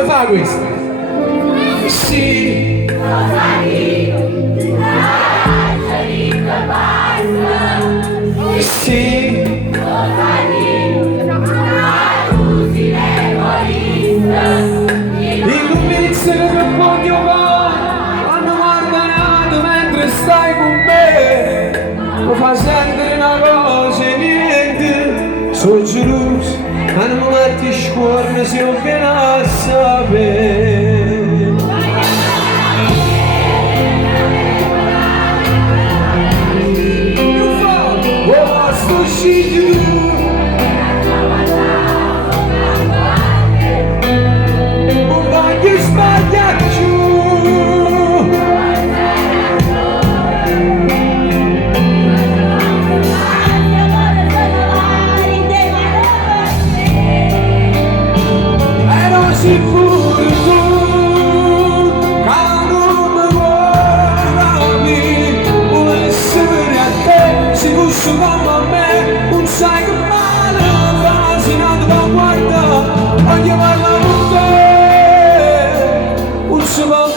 come fa questo? Sì, sì, illumizia che voglio quando guardanato mentre stai con me, mi fa sentire una cosa e niente, sono geloso, ma non mi metti scuorne se non viene a sapere. Oh, sto scigli sicuro tu, non mi guardi, vuoi essere a te, se fosse come a me, non sai che male fa, se non ti va a guardare, voglio parlare con te, non si può